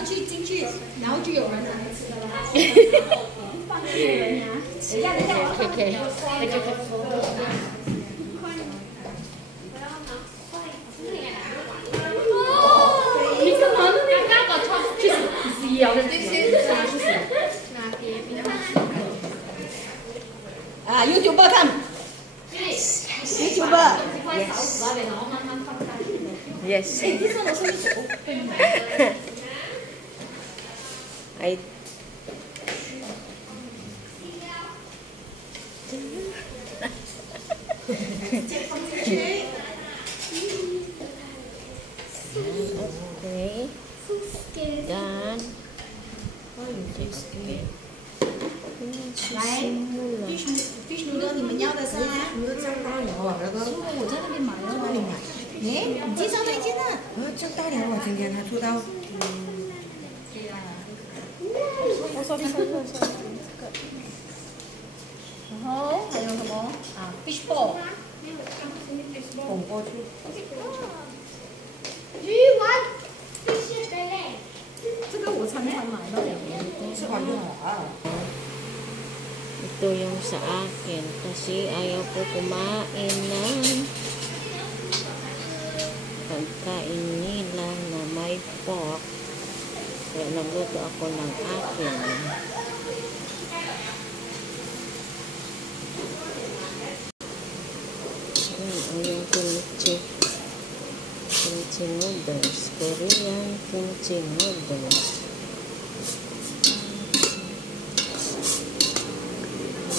上去进去，然后就有人来吃了啦。放弃人呀！等一下，可以。你干嘛呢？就是咬的这些。啊 ，YouTuber come。YouTuber。Yes. I. Okay. Done. Fish noodle 你们要的是吗？我在那边买了，哪里买？哎，你介绍那间呢？这大了我今天他做到。然后还有什么啊 ？Fish ball。哄过去。这个我常常买到。吃完就好啊。Ito yung sa akin kasi ayaw ko kumain ng pagkain nila na may pork. Kaya nagluto ako ng akin. Ayan, yung kimchi noodles. Korean kimchi noodles.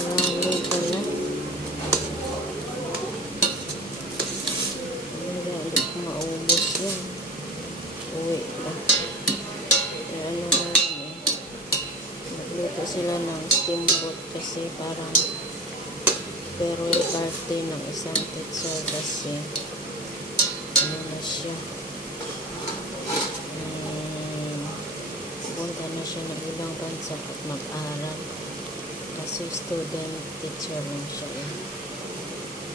Marami pala. Hindi ulit maubos yan. Uwi pa. Kaya ano na yun eh. Nagluto sila ng steamboat kasi parang farewell party ng isang teacher kasi ano na siya. Punta na siya ng ibang bansa at mag-aral. Kasi student teacher lang siya eh.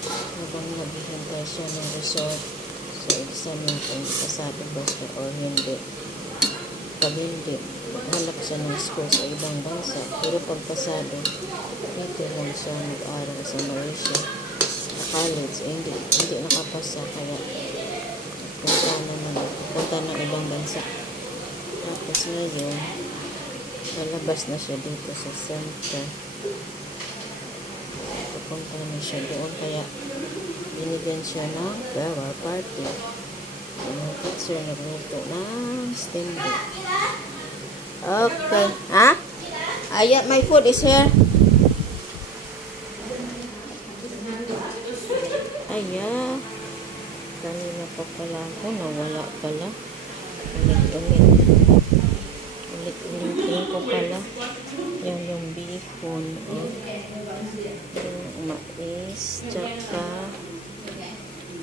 Habang naghihintay siya ng result sa exam niya kung pasado ba siya or hindi. Pag hindi, maghanap siya ng school sa ibang bansa. Pero pag pasado, dito lang siya mag-aral sa Malaysia. College, hindi nakapasa kaya punta ng ibang bansa. Tapos ngayon, lalabas na siya dito sa center. Pupunta na siya doon kaya binigyan siya ng farewell party. Yung teacher nagluto ng steamboat. Okay. Ha? Ayan, my food is here. Ayan. Kanina pa pala ako. Nawala pala. Ulit-ulitin ko pala. Yung bihon. Yung mais. Tsaka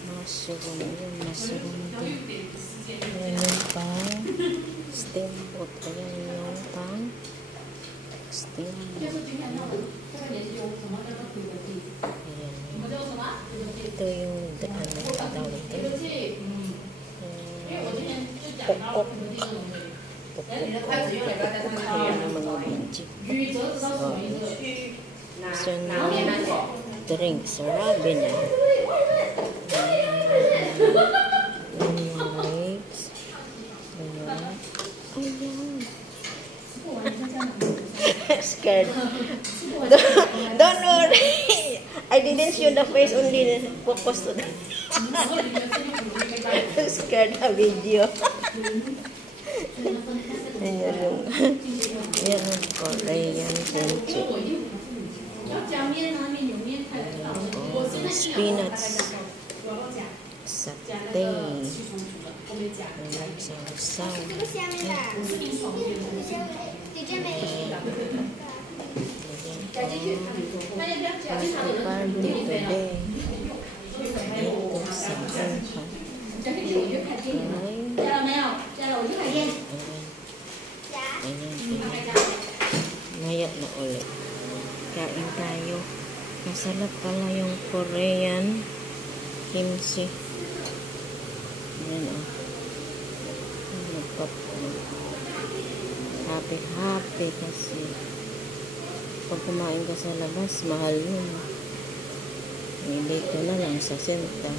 mushroom. Yung mushroom din. Ayan yung pang steamboat. Ayan yung pang steamboat. Ayan. Ito yung tawag ito. Pokok. Ayan ang mga binji. Gusto nyo drink. Sarabi na. Ayan yung legs. Ayan. Scared. Don't worry. I didn't show the face, only focus to the scared the video. Ayan yung Korean kimchi. Spinach. Satay. Ayan, sausaw. Party today. Dito sa Bangkok. Maya na ulit. Kain tayo. Masarap pala yung Korean kimchi. Ayan o. happy kasi pag kumain ka sa labas, mahal yun. Dito na lang sa senta.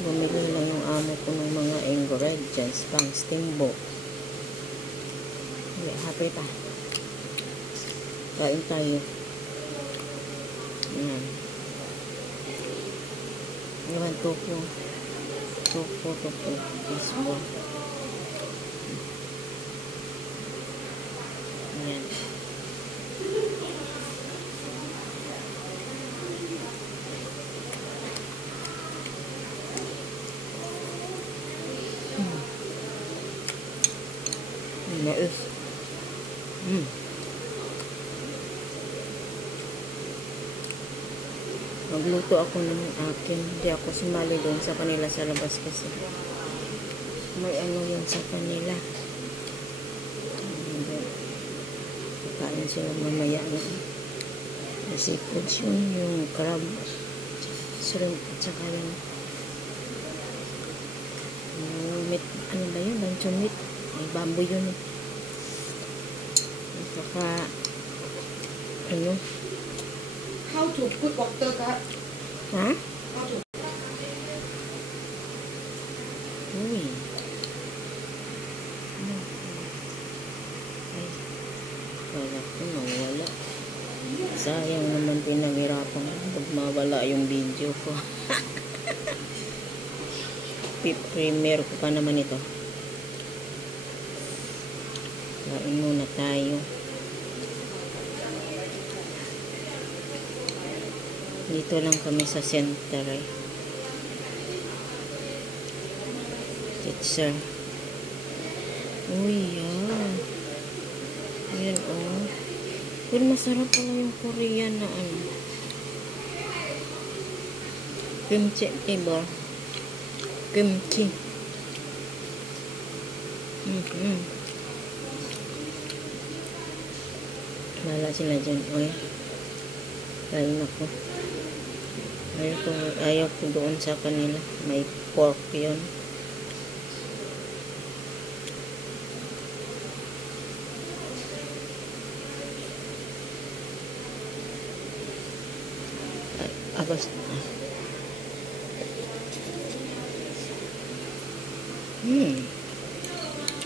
Bumili lang yung amo ko ng mga ingredients pang steamboat. Happy pa. Kain tayo. Ayan. Ayan, tofu. Tofu. Peaceful. Ayan. Mais. Magluto ako ng akin. Hindi ako sumali doon sa kanila sa labas kasi may ano yun sa kanila. Kain sila mamaya na. Seafoods yun, yung crab, shrimp, at saka yung meat, ano ba yun? Luncheon meat. May bamboo yun. At saka ano? How to put water ka? Ha? How to... Uy. Ay. Wala ko, nawala. Sayang naman pinaghirapan pag mawala yung video ko. Premiere ko pa naman ito. Kain muna tayo. Dito lang kami sa center eh. Teacher. Uy, yan. Yan, oh. Pero masarap pala yung Korean na ano. Kimchi, diba? Kimchi. Wala sila dyan. Oy. Kain ako. Ayaw ko doon sa kanila. May pork yun. Abas.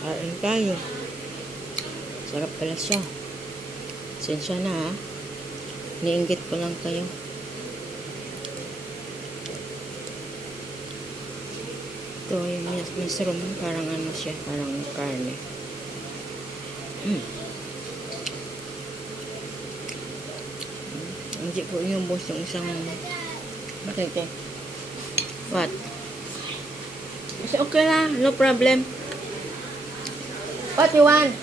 Kain tayo. Sarap pala siya. Sensya na ha. Niinggit ko lang kayo. Ito yung mushroom. Parang ano siya. Parang karne. Hindi ko inubos yung isang bakit. What? Kasi okay lang. No problem. What you want?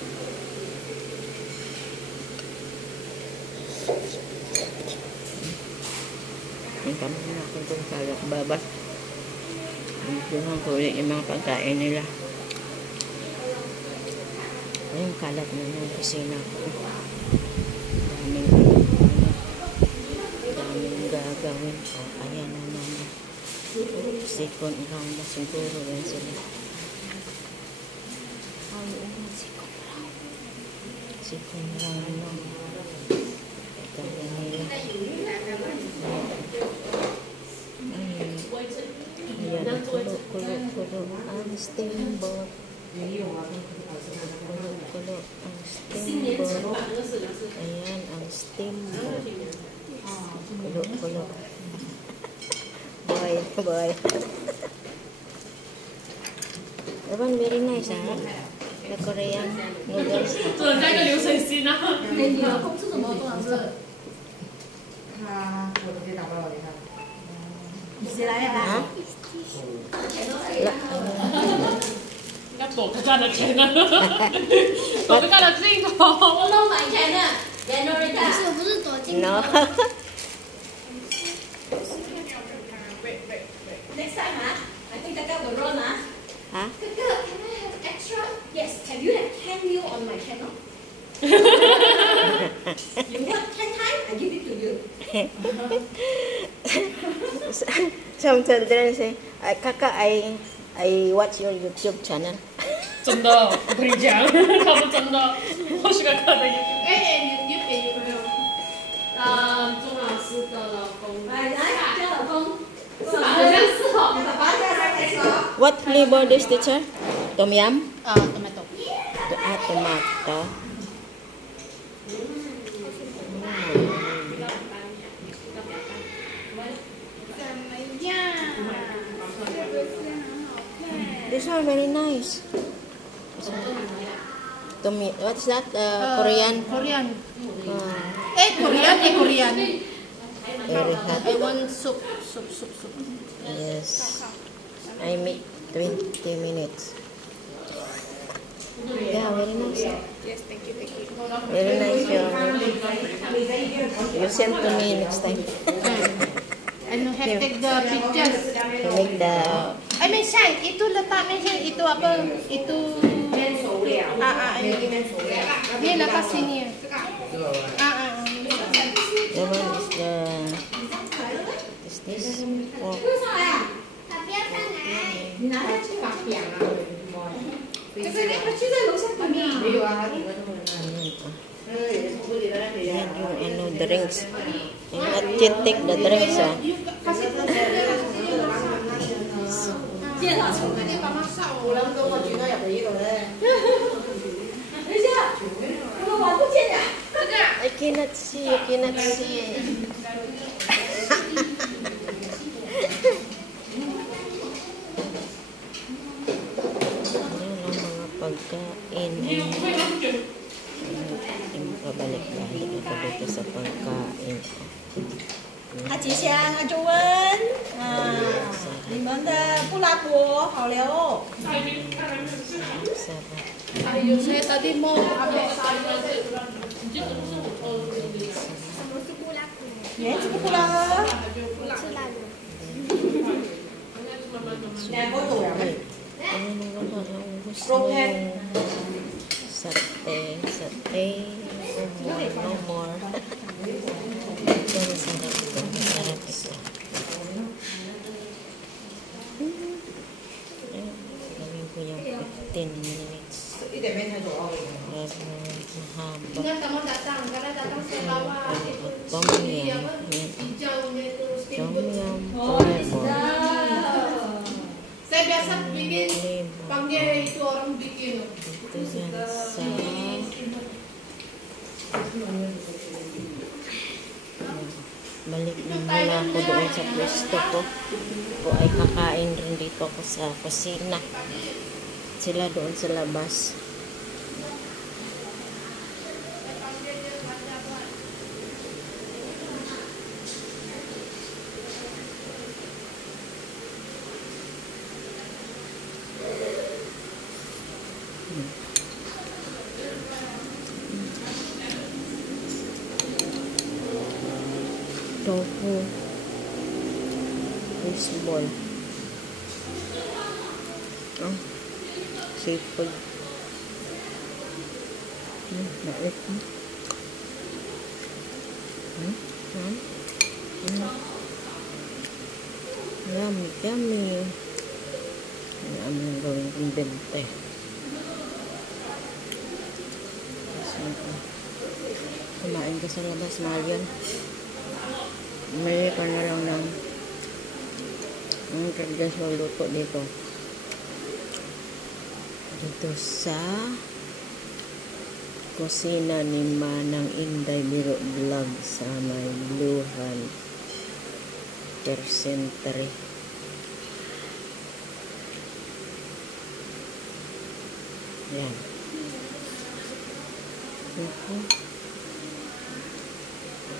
Ang kami na ako itong salak babas. Ang kulit yung mga pagkain nila. Ayun, kalat na yung kusina ko. Daming gagawin. Ayan na naman. Second round na siguro yan sila. Second round na. Kaya nila. Ayan, kulo ang steamboat. Kulo ang steamboat. Ayan ang steamboat. Kulo. Boy. Evan, very nice, ha? The Korean noodles. 做人家一个流水席呢。你老公吃什么？多少次？我直接打包给他。你谁来呀？啊？要躲着赚的钱呢，躲着看的镜头。我都买钱了，人都人家。不是躲进。No. Next time, I think Kaka will run, Hả? Kaka, can I have extra? Yes. Can you have 10 meal on my channel? You want 10 times? I give it to you. Some children say, Kaka, I watch your YouTube channel. 真的，我跟你讲，他们真的，我喜欢看的。钟老师的老公。来叫老公。是吧？好像是哦。 What flavor this, teacher? Tom yum? Tomato. Tomato. This one very nice. What is that? Korean? Korean. Uh, Korean. very hot. I want soup. Yes. I make 20 minutes. Yeah, very nice. Yes, thank you. Very nice. You send to me next time. And you have take the pictures. You make the... Ay, may sign. Ito letak, may sign. Ito apa? Ito... Ini letak sini. The one is the... Is this? Oh. 你拿下去把扁了。这个他就在楼下里面。没有啊，他几个都会那。 Yan yung ano, drinks. Yung at you take the drinks, ah. 介绍出来。我能跟我举到入嚟呢度咧。等一下，我玩不见呀。 I cannot see, I cannot see. Yan ang mga pagkain. Yung pabalik-balik ako dito sa pagkain. 阿吉祥，阿周文，你们的布拉伯好聊哦。 Sarap. Saya tadi mau ambil sayur. 哎，这个布拉伯。两個做人咩？ Ano naman ang gusto yung sate, no more. Ito, masarap ito. Masarap ito. Gawin ko yung 15 minutes. 一點沒睇到啊！ Mahaba. Ingat kamu datang, karena datang saya bawa Tom yum. hijaunya itu Tom steamboat. yum Oh, flavor. Saya biasa bikin Flavor. panggil itu orang bikin. Ito yan sa... Balik na muna ako doon sa pwesto ko. Ako ay kakain rin dito ako sa kusina. Sila doon sa labas. Tofu fish ball. Oh, seafood. Bait. Yummy, yummy. Ang aming gawin kong bente. Kumain ka sa labas, mahal yan. May ka na lang ng traditional luto dito sa kusina ni Manang Inday Biro Vlog sa may Bluhan Percentry. Yan.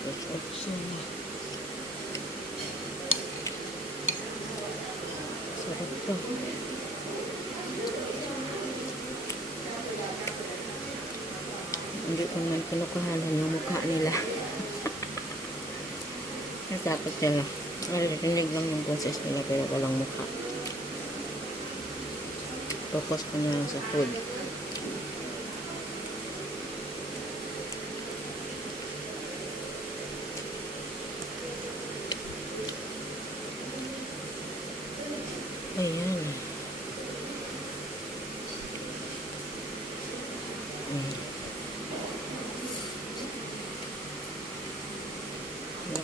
Tapos sarap to. Hindi ko man pinukuhanan yung mukha nila. Natakot sila. Narinig lang yung boses nila pero walang mukha. Focus ko na lang sa food. Ayan.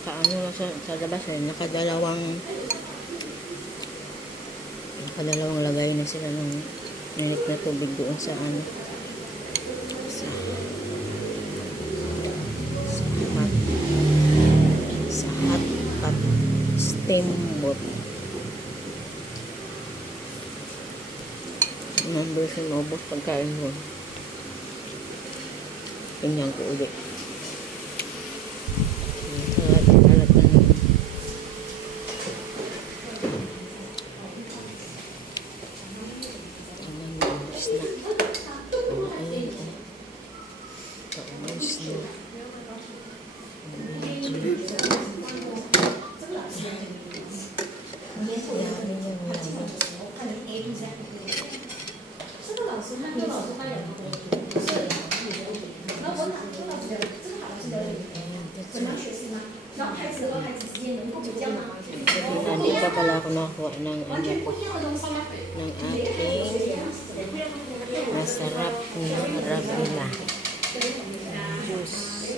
nakaano na sa labas eh. Nakadalawang lagay na sila ng init na tubig doon sa ano. Sa hot pot steamboat. Number sa maubos pagkain mo. Tingnan ko ulit. Salat na yun. Tingnan mo, ubos na. Ayun, kaubos na. Hindi pa pala ako nakakuha ng aking masarap na rabila juice.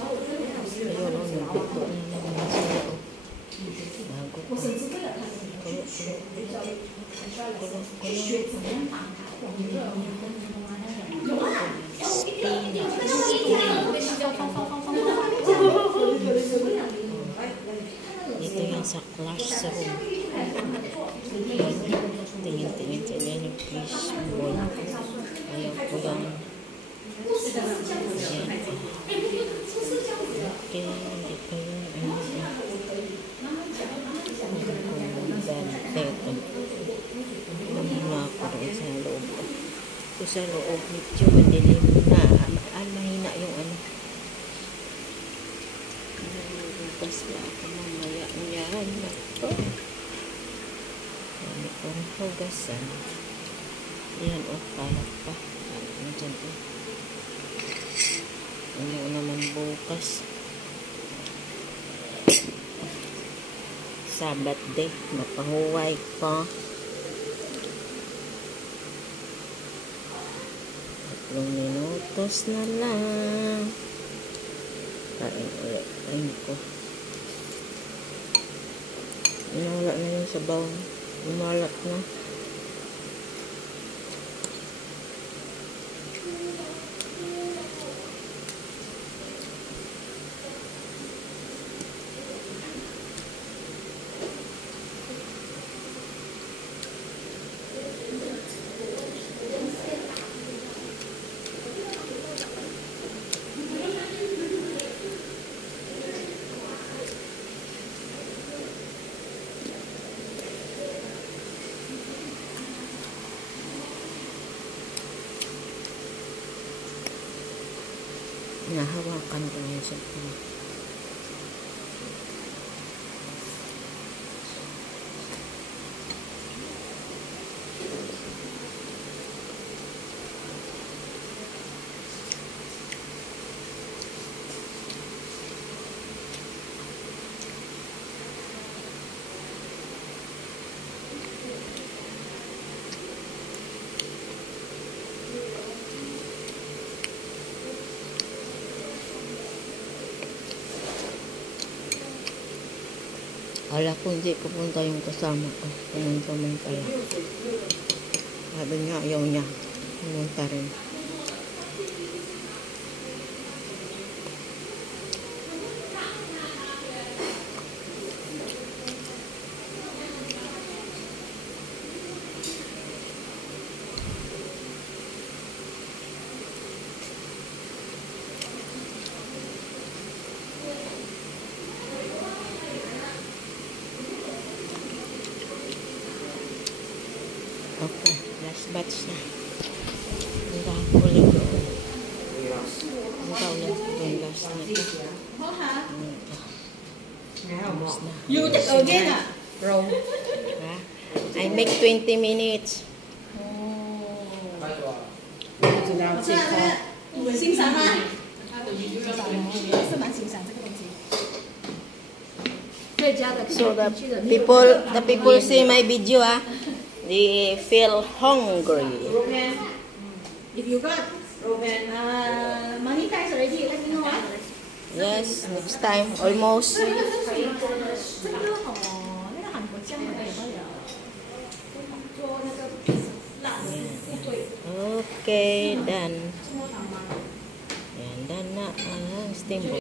Ayun o, nagpito na naman sila o. Bago pa. Dito yan sa classroom. Tingin-tingin sila ng fishbowl. Ayaw ko yan. Okay, hindi pa yun. Mahina ako rin sa loob. Ito sa loob, medyo madilim na. Mahina yung ano. Nalugas na ako mamaya niyan. Dami kong hugasan. Yan o, kalat pa. Diyan o. Ano naman bukas. Sabat day. Mapahuway pa. 3 minutos na lang. Kain ulit. Kain ko. Inawala na yung sabaw. Umalat na. Nahawakan ko yung sabaw. Ala ko hindi pupunta yung kasama ko. Pumunta man pala. Sabi niya, ayaw niya. Pumunta rin. Okay, last batch na. Ang ulit doon. Ang ulit doon last na ito. You take again ah? Roll. Ha? I make 20 minutes. Xinh xắn啊？是蛮欣赏这个东西。最佳的 So the people see my video they feel hungry. Rogan, If you got Rogan, money tax already, let me know ah. Yes, next time almost. Okay, done. Yan, done na ang steamboat.